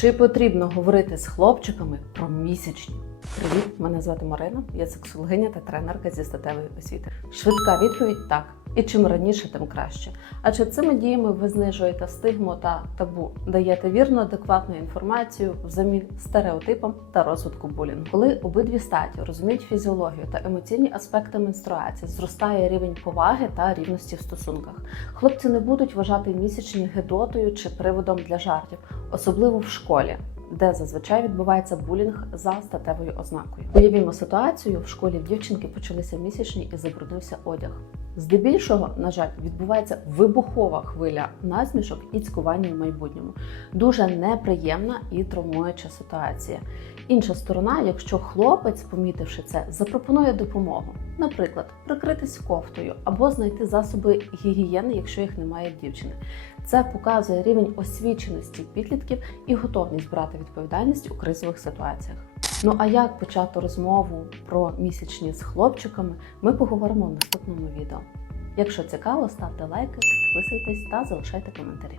Чи потрібно говорити з хлопчиками про місячні? Привіт, мене звати Марина, я сексологиня та тренерка зі статевої освіти. Швидка відповідь так. І чим раніше, тим краще. Адже цими діями ви знижуєте стигму та табу, даєте вірну, адекватну інформацію взамін стереотипам та розвитку булінгу. Коли обидві статі розуміють фізіологію та емоційні аспекти менструації, зростає рівень поваги та рівності в стосунках. Хлопці не будуть вважати місячні гидотою чи приводом для жартів, особливо в школі. Де зазвичай відбувається булінг за статевою ознакою. Уявімо ситуацію: в школі дівчинки почалися місячні і забруднився одяг. Здебільшого, на жаль, відбувається вибухова хвиля насмішок і цькування в майбутньому. Дуже неприємна і травмуюча ситуація. Інша сторона, якщо хлопець, помітивши це, запропонує допомогу, наприклад, прикритись кофтою або знайти засоби гігієни, якщо їх немає дівчини. Це показує рівень освіченості підлітків і готовність брати відповідальність у кризових ситуаціях. Ну а як почати розмову про місячні з хлопчиками, ми поговоримо в наступному відео. Якщо цікаво, ставте лайки, підписуйтесь та залишайте коментарі.